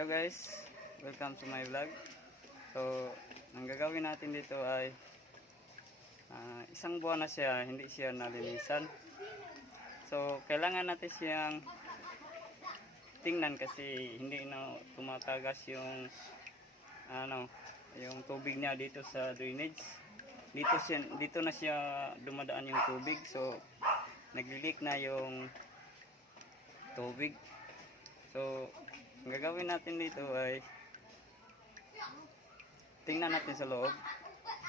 Hello guys, welcome to my vlog. So, ang gagawin natin dito ay isang buwan na siya, hindi siya nalinisan. So, kailangan natin siyang tingnan kasi hindi na tumatagas yung yung tubig niya dito sa drainage. Dito na siya dumadaan yung tubig. So, nagli-leak na yung tubig. So, ang gagawin natin dito ay tingnan natin sa loob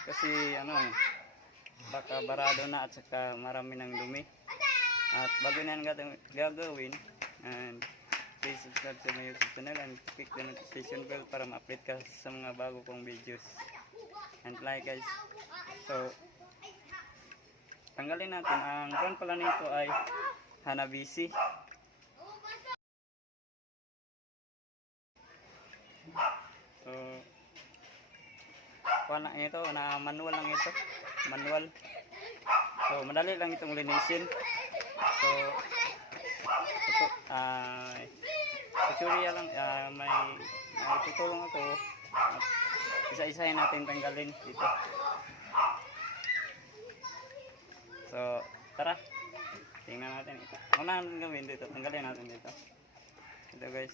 kasi baka barado na at saka marami ng dumi. At bago na natin gagawin, and please subscribe sa my YouTube channel and click the notification bell para ma-update ka sa mga bago kong videos. And like guys. So, tanggalin natin. Ang brand pala nito ay Hanabishi. So, lang ito, manual lang ito. Manual. So, madali lang itong linisin. So, ito, tutorial lang, may tutulong ako. Isa-isahin natin tanggalin dito. So, tara. Tingnan natin ito. Una natin gawin dito, tanggalin natin dito. Ito guys.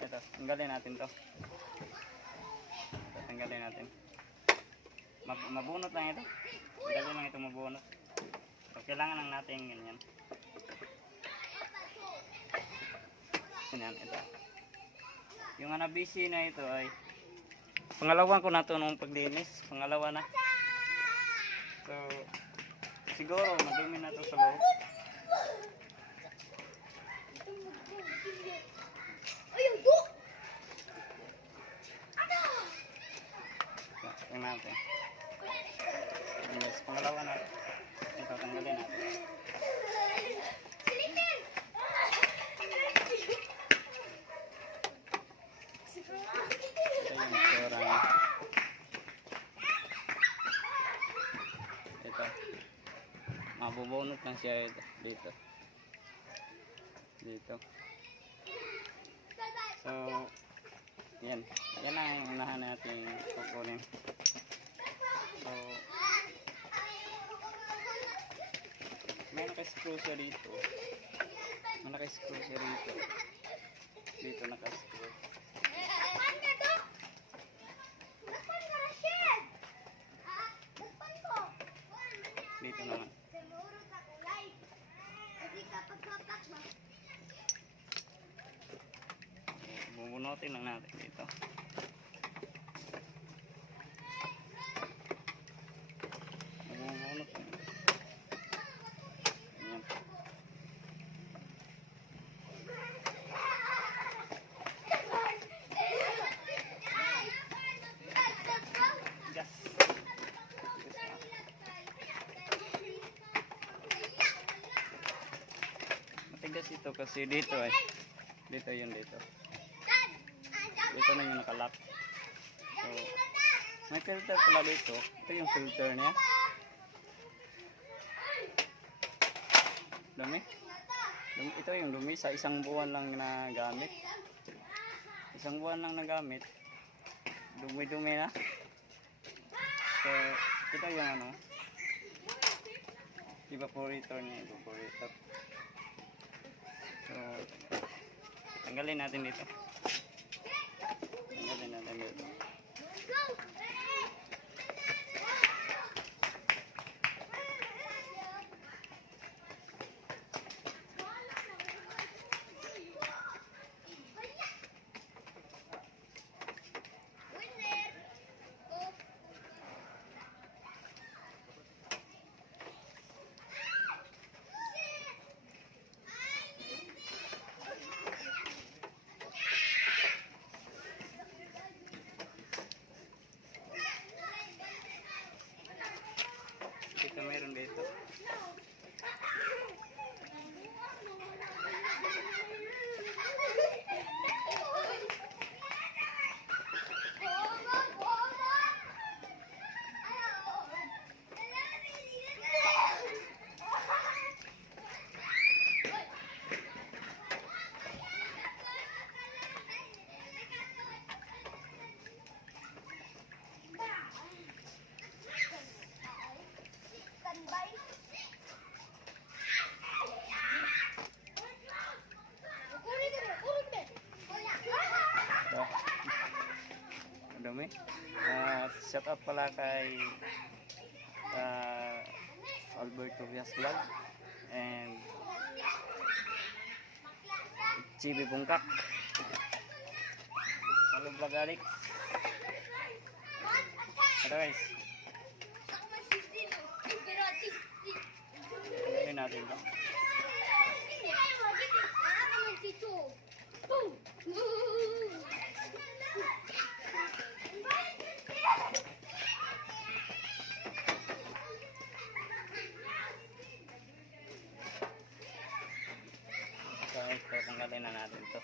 Ito, tanggalin natin to. Ito, tanggalin natin. Mabunot lang ito. Tanggalin lang ito mabunot. So, kailangan lang natin ganyan. Ganyan, ito. Yung Hanabishi na ito ay pangalawa ko na ito nung paglinis. Pangalawa na. So, siguro madumi na ito sa loob. Tingnan natin. Yes, pangalawa na. Ito, tanggalin natin. Ito yung tsura niya. Ito. Mabubunot lang siya ito. Dito. Dito. So, yan. Yan lang yung unahan natin kukunin. So, may naka-screw siya dito. May naka-screw siya dito. Dito naka-screw. Dito naman. Bubunutin lang natin dito. Bubunot lang. Ayan. Gas. Matigas ito kasi dito ay. Dito yun dito. Dito na yung nakalock. So, may filter pala dito. Ito yung filter niya. Dumi. Ito yung dumi sa isang buwan lang na gamit. Isang buwan lang na gamit. Dumi-dumi na. So, ito yung evaporator niya. Evaporator. So, tanggalin natin dito. Tanggalin natin dito. out pala kay Alberto Vias Vlog and Chibi Bungkak. Hello vlog Alex. Hello guys. Gawin natin ito. So ito, tanggalin na natin ito.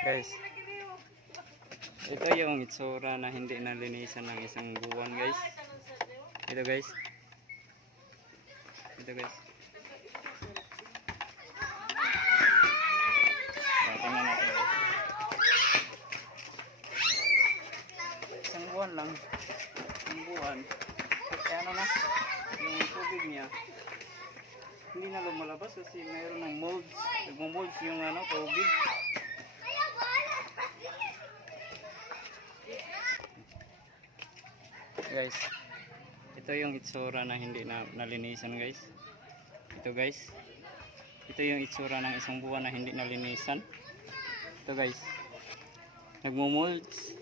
Guys, ito yung itsura na hindi nalinisan ng isang buwan guys. Ito guys. Ito guys. Tingnan natin guys. Isang buwan lang. Isang buwan. Kaya ano na, yung tubig niya hindi na lumalabas kasi mayroon ng molds. Nagmo-molds yung ano, tubig. Guys, ito yung itsura na hindi na nalinisan guys. Ito guys, ito yung itsura ng isang buwan na hindi nalinisan. Ito guys, nagmo-molds.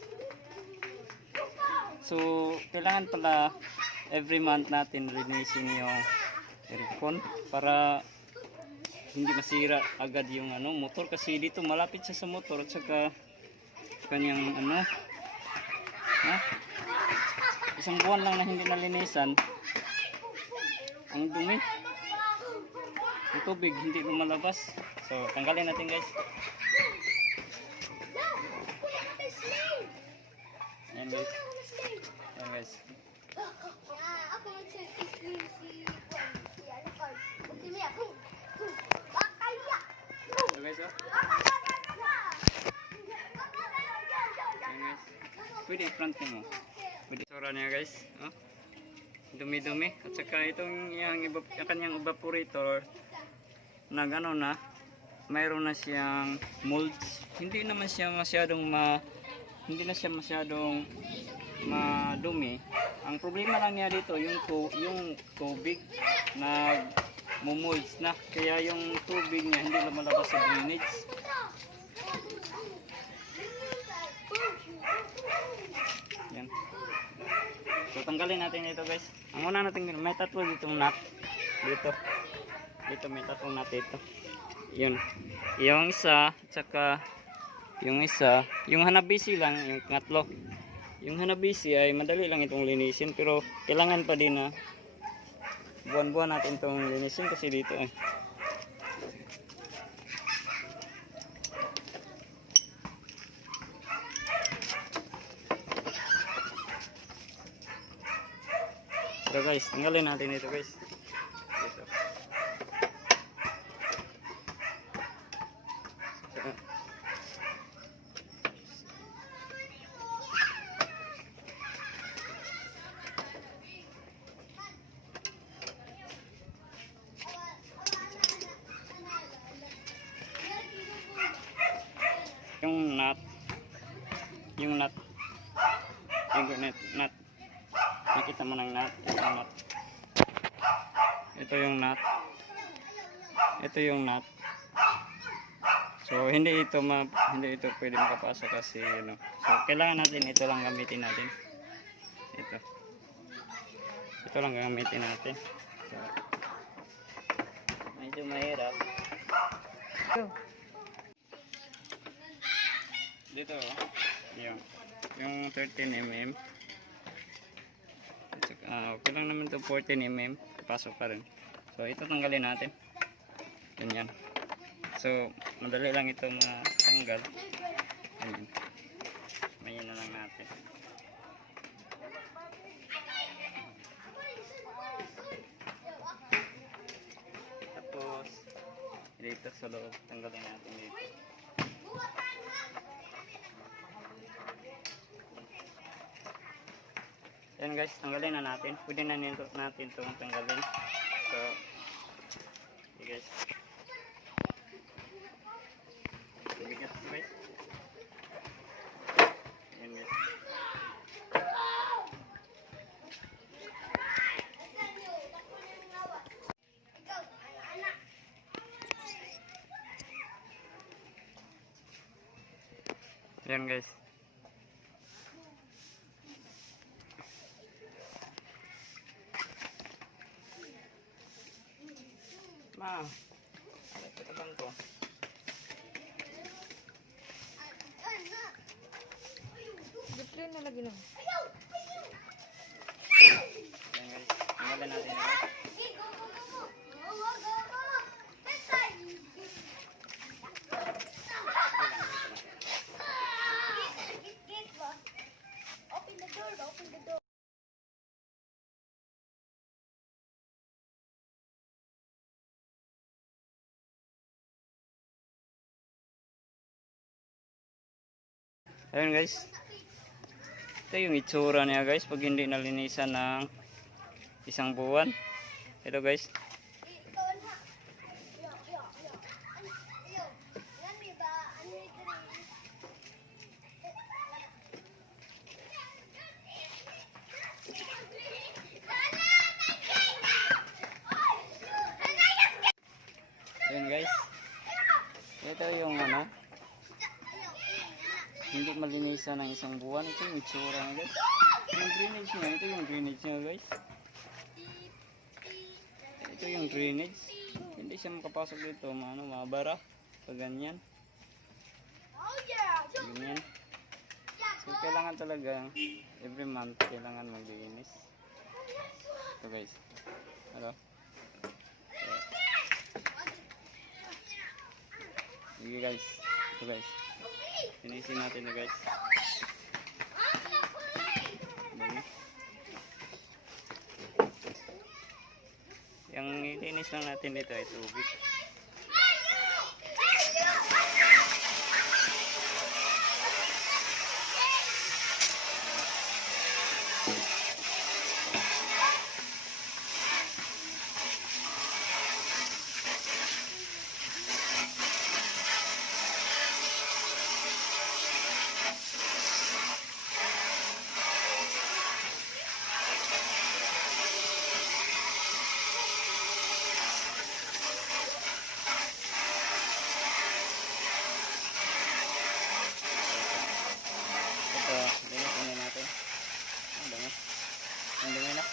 So kailangan pala every month natin linisin yung aircon para hindi masira agad yung ano motor, kasi dito malapit siya sa motor at saka kanyang ano isang buwan lang na hindi nalinisan, ang dumi, ang tubig hindi lumalabas. So tanggalin natin guys. Ayan guys. Ayan guys. So guys, ayan guys. Pwede i-front mo. Sura niya guys, oh. Dumi-dumi at saka itong yung kanyang evaporator na gano'n na mayroon na siyang molds. Hindi naman siya masyadong hindi na siya masyadong madumi. Ang problema lang niya dito yung tubig na molds na, kaya yung tubig niya hindi lumalabas sa drainage. Yan. So tanggalin natin ito guys. Ang una natin, may tatlo ditong nut. Dito may tatlong nut dito. Yun. Yung isa, tsaka yung isa, yung Hanabishi lang, yung tatlo. Yung Hanabishi ay madali lang itong linisin, pero kailangan pa din na buwan-buwan natin itong linisin kasi dito eh. So guys, tanggalin natin ito guys. Ito. Yung nut, yung nut, nakita mo ng nut, ito yung nut, ito yung nut. So hindi ito pwede makapasok kasi so kailangan natin ito lang gamitin natin. Ito lang gamitin natin. So, medyo mahirap. Dito Yung 13 mm. Okay lang naman ito 14 mm. Pasok pa rin. So ito tanggalin natin. Ganyan. So madali lang ito matanggal. Ganyan. Mayin na lang natin. Tapos dito sa loob tanggalin natin dito. Yan guys, tanggalin na natin. Pwede na natin itong tanggalin. So, okay guys. Bigat guys. Yan guys. Yan guys. Ma, ito bang ko? Dutrin na lagi lang. Yan guys, tanggalin natin ito. Ayun guys. Ito yung itsura niya guys pag hindi nalinisan ng isang buwan. Ito guys. Ayun guys. Ito yung hindi malinisan ng isang buwan. Ito yung itsura niya guys. Yung drainage niya. Ito yung drainage niya guys. Ito yung drainage. Hindi siya makapasok dito. Mabara. Pag ganyan. Ganyan. So kailangan talaga every month kailangan maglinis. Ito guys. Hello. Sige guys. Ito guys. Linisin natin na guys. Yung ilinis lang natin dito ay tubig. Linisin natin. Ang dami. Ang dami na.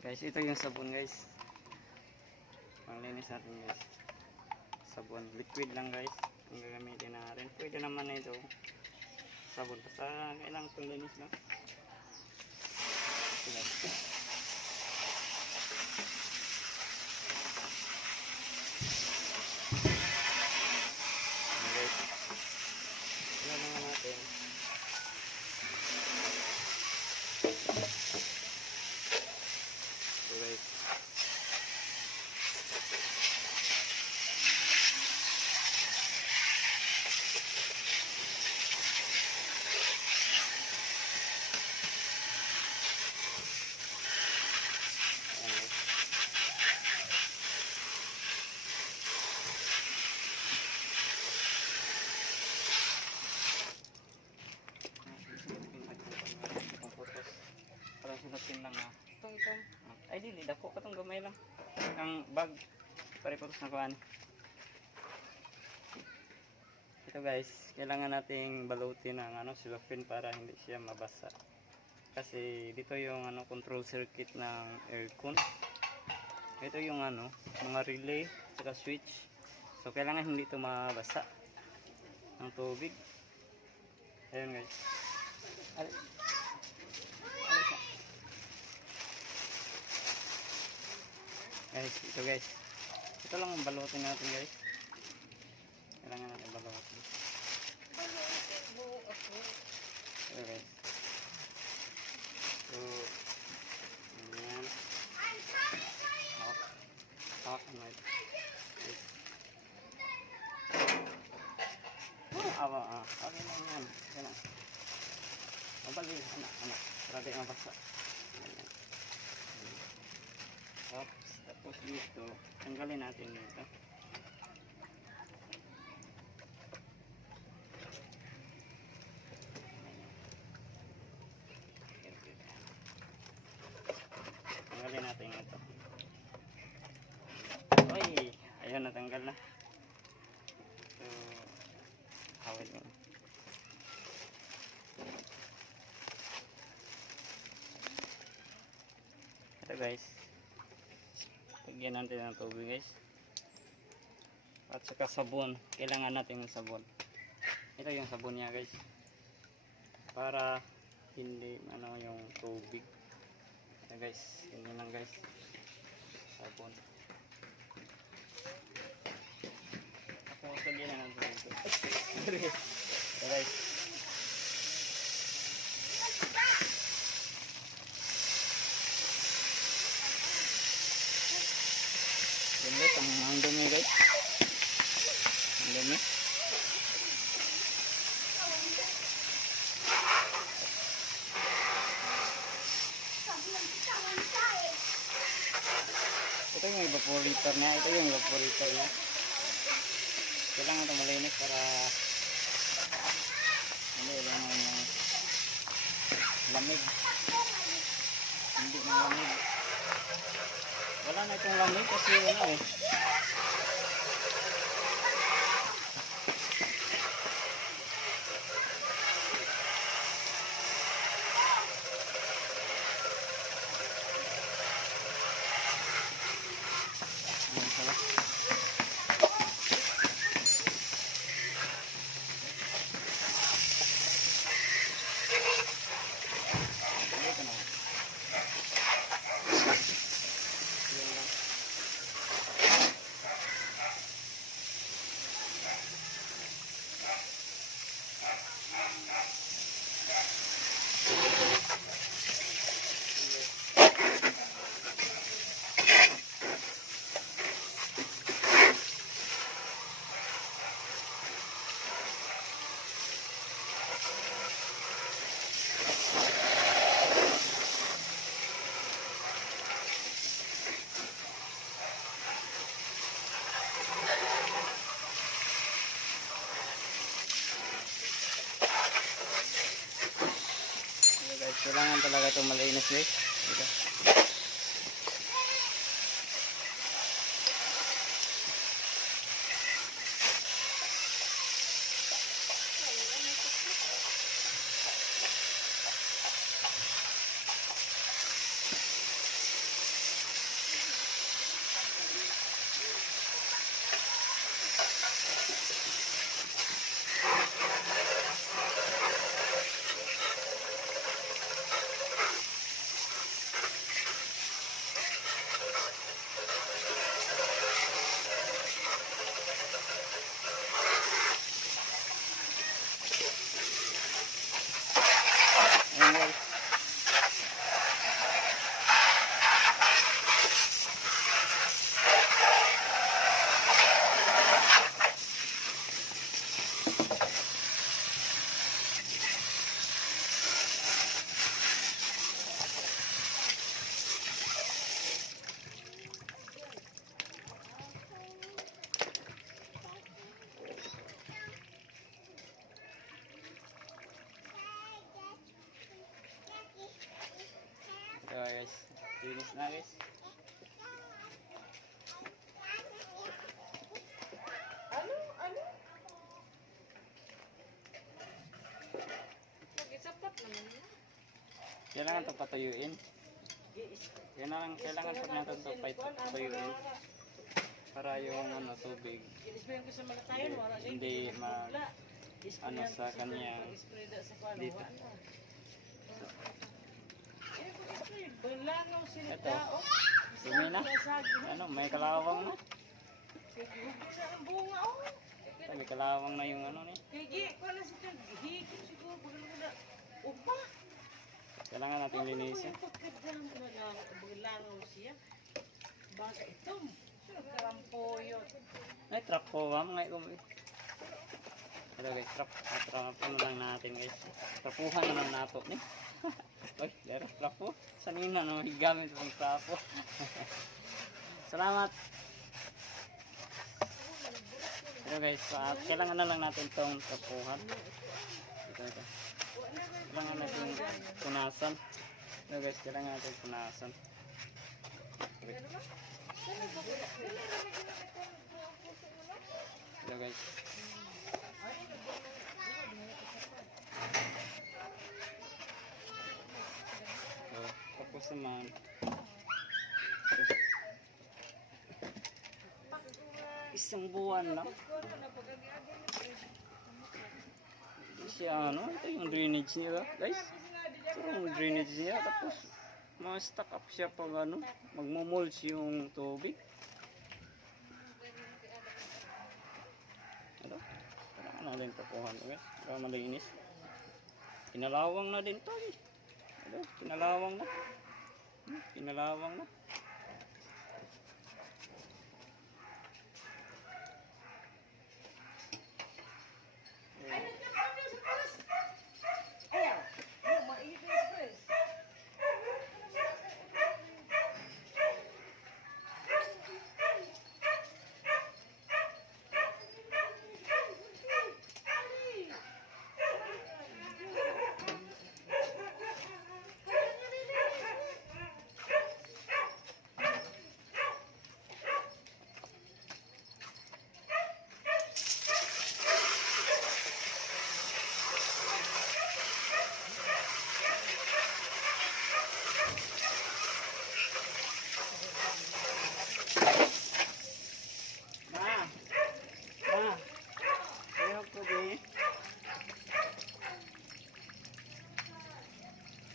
Guys, ito yung sabon guys. Panglinis natin guys. Sabon, liquid lang guys ang gagamitin natin. Pwede naman na ito sabon, basta kailangan panglinis lang. Guys, ito naman natin. So guys, lang Itong. ay dili dako katong gamay lang ang bag pare putos na kuan Ito guys, kailangan nating balutin ng cellophane para hindi siya mabasa. Kasi dito yung control circuit ng aircon. Ito yung mga relay at switch. So kailangan hindi ito mabasa ng tubig. Ayun guys. Alis na. Guys, ito guys. Ito lang ang balutin natin guys. Kailangan natin balutin. Ito guys. So, ayan. Hawak mo ito. Yes. Okay lang yan. Okay lang. Mabalik, anak. Para di mabasa. Ayan. Tapos dito, tanggalin natin dito. Tanggalin natin ito. Uy! Ayun, natanggal na. So, hawid mo. Ito guys. Lagyan natin ng tubig guys. At saka sabon. Kailangan natin ng sabon. Ito yung sabon niya guys. Para hindi yung tubig. Ito guys. Ganyan lang guys. Sabon. Tapos lagyan na natin ito. Ito guys. Yan guys, ang dumi guys. Ang dumi. Ito yung evaporator niya. Ito yung evaporator niya. Kailangan ito malinis para hindi lang yung lamig. Hindi na lamig. Wala na itong lamig kasi kailangan talaga ito malinis guys. Ito. Ayan guys. So guys, linis na guys. Kailangan ito patuyuin. Kailangan pag natin ito patuyuin. Para yung ano, tubig hindi mag ano sa kanyang dito. Ito, dumi na. Ano, may kalawang na. Ito, may kalawang na yung ano ni. Kailangan natin linisin. Ay, trap po ba? Mga ito. Ito guys, trap na lang natin guys. Trapuhan na lang nato ni. Uy, dari trapo. Sanina na gamit ng trapo. Salamat. Ito guys, kailangan na lang natin itong trapuhan. Ito. Kailangan natin punasan. Ito guys, kailangan natin punasan. Ito guys. Tapos naman isang buwan lang. Siya ano, ito yung drainage niya guys. Ito yung drainage niya. Tapos ma-stack up siya pag ano, magmumulch yung tubig. Ano? Kailangan natin tapuhan guys. Para malinis. Pinalawang na din to eh. Ano? Pinalawang na. Pinalawang na.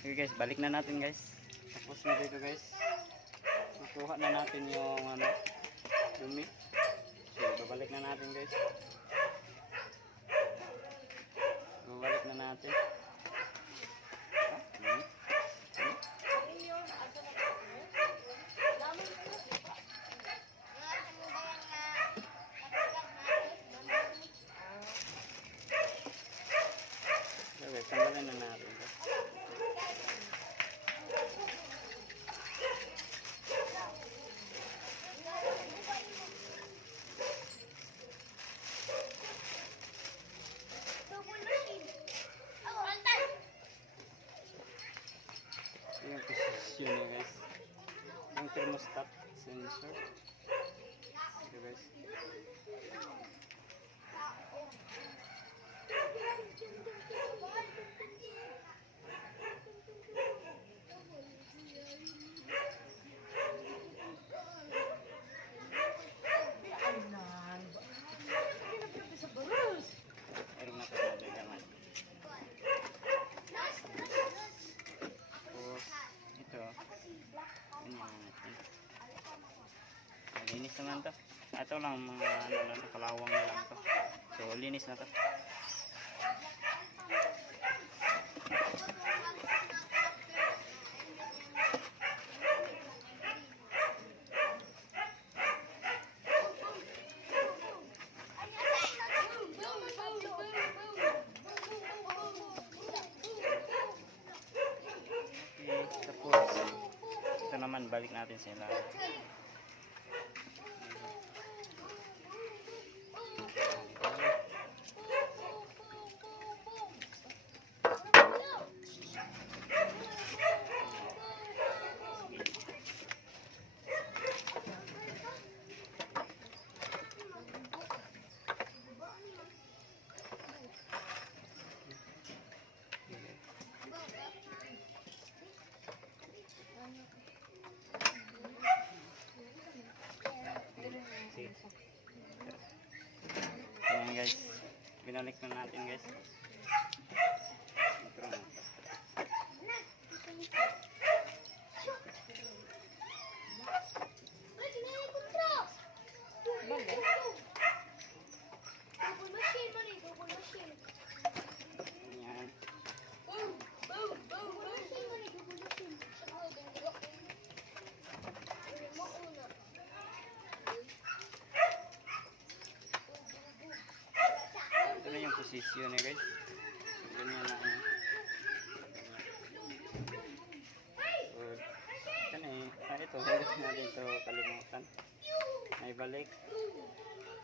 Okay guys, balik na natin guys. Tapos na dito guys. Nakuha na natin yung ano, dumi. So, babalik na natin guys. Babalik na natin. Okay, tanggalin na natin guys. Yung posisyon niya guys, yung thermostat sensor. Ito guys. Meron na tayo nagagaman. Ito, linis naman to. Ito lang mga ano lang, kalawang na lang to. So linis na to. Okay, tapos ito naman balik natin sila. binalik na natin guys. Bagay. Yan. Ito na yung posisyon niya guys. Ganyan na yan. So, ito na eh. Ito, hindi natin ito kalimutan. May balik.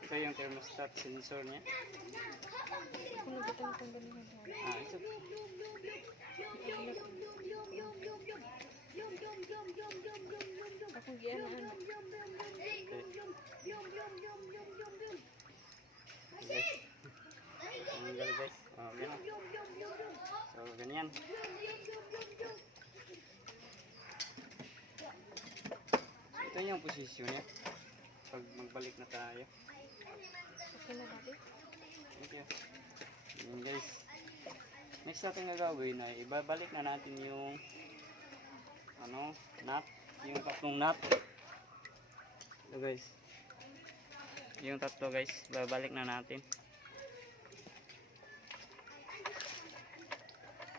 Ito yung thermostat sensor niya. Kung nagkatang kung ganun. Ito. Akong gianaan. Okay. Tanggal guys. Ganyan. So, ganyan. Ito yung posisyon niya. Pag magbalik na tayo. Okay na natin. Thank you. Yan guys. Next natin gagawin ay ibabalik na natin yung nut. Yung tatlong nut. Ito guys. Yung tatlo guys. Babalik na natin.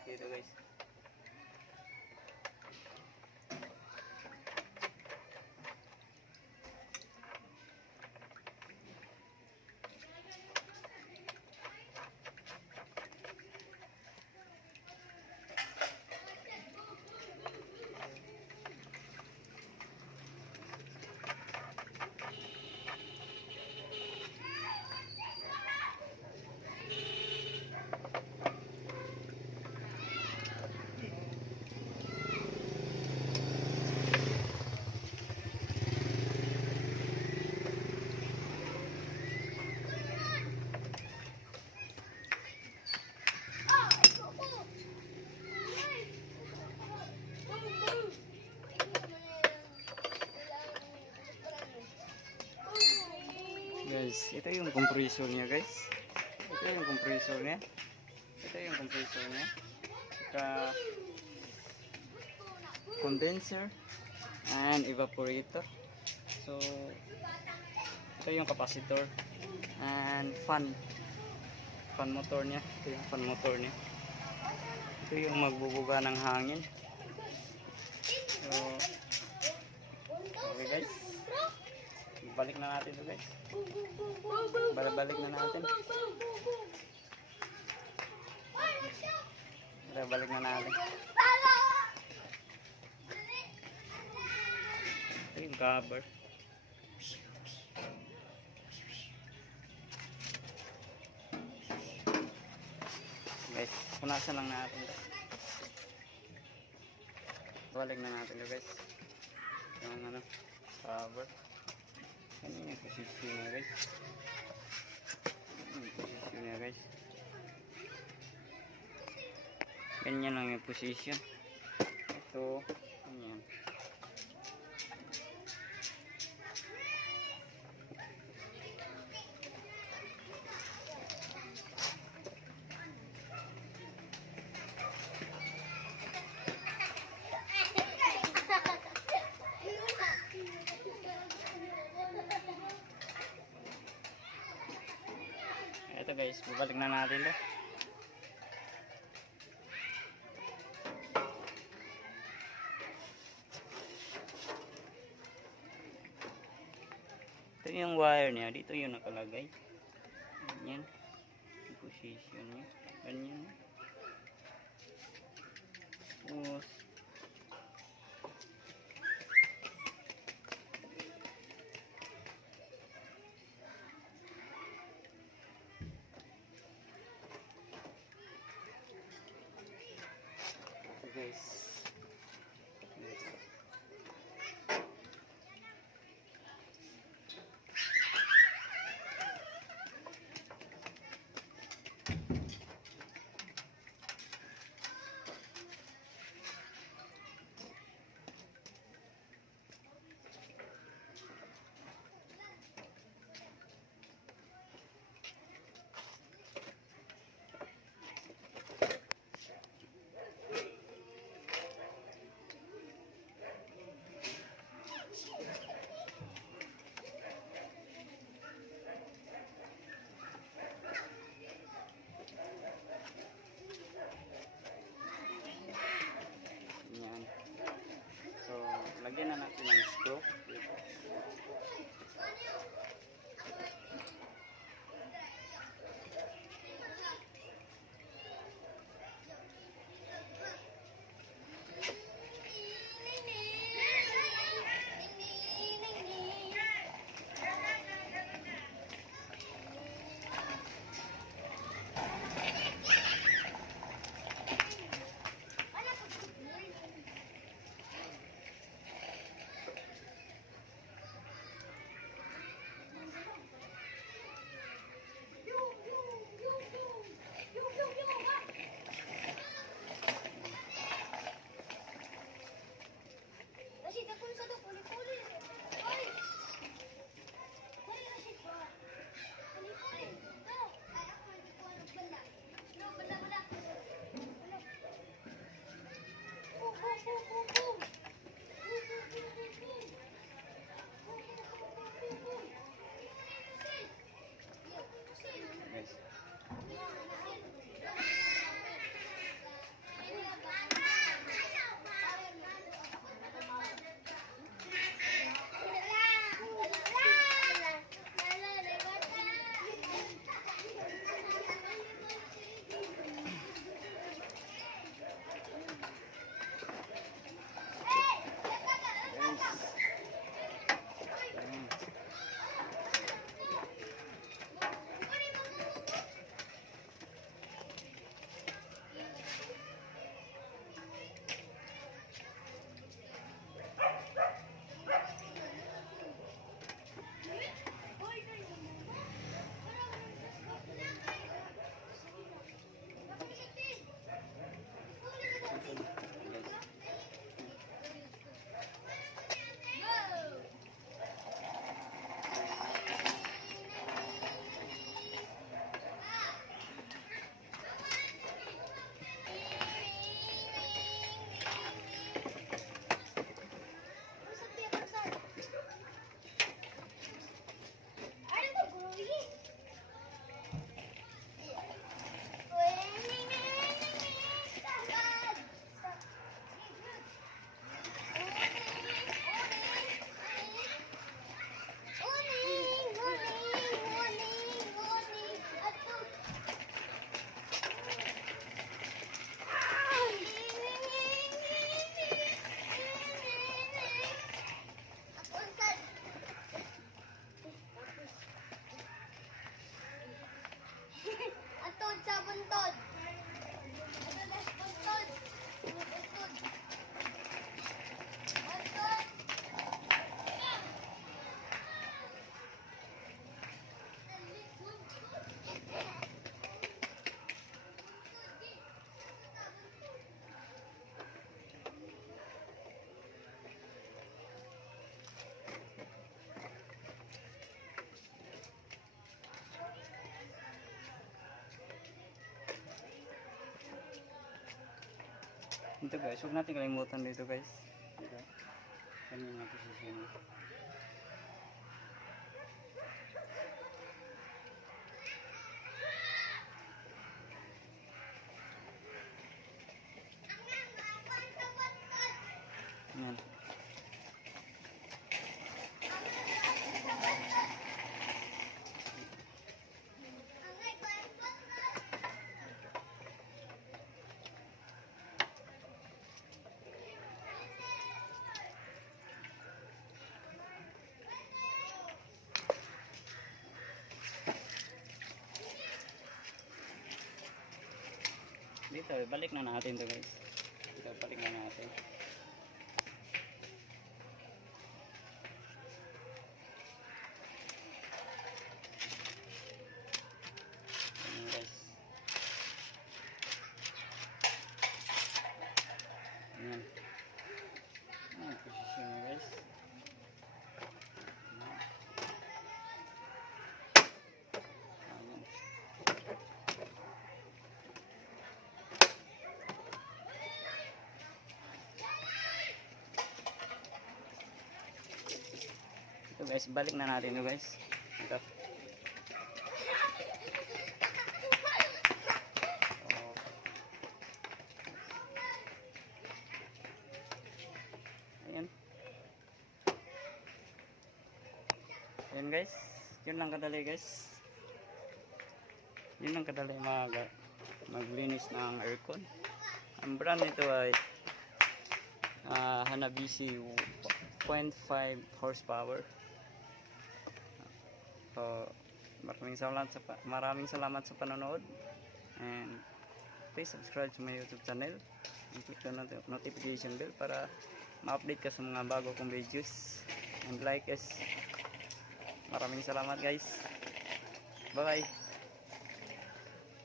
Dito guys. Guys, ito yung compressor niya guys. Ito yung compressor niya. Ito yung compressor niya. Saka condenser and evaporator. So ito yung capacitor and fan motor niya. Ito yung fan motor niya. Ito yung magbubuga ng hangin. So okay guys, balik na natin ito guys. Balik na natin. Balik na natin. Ito yung cover. Guys, punasan lang natin ito. Balik na natin ito guys. Yung cover. Ano yung posisyon niya guys? Posisyon niya guys. Ganyan lang yung posisyon. Ito, ganyan. Ito guys, babalik na natin to. Ito yung wire niya, dito yung nakalagay. Ganyan. Yung position niya. Ganyan. Tapos guys. Ito guys, huwag natin kalimutan dito guys. Ito. Ganyan na posisyon. Yan. Dito, balik na natin to guys. Dito, balik na natin. Ayan guys. Ayan. Ayan, posisyon nyo guys. Ayan. Ito guys, balik na natin ito guys. Ito. Ayan. Ayan guys. Yun lang kadali guys. Yun lang kadali maglinis ng aircon. Ang brand nito ay Hanabishi 0.5 horsepower. So, maraming salamat sa panonood, and please subscribe to my YouTube channel and click the notification bell para ma-update ka sa mga bago kong videos, and like us. Maraming salamat guys. Bye bye.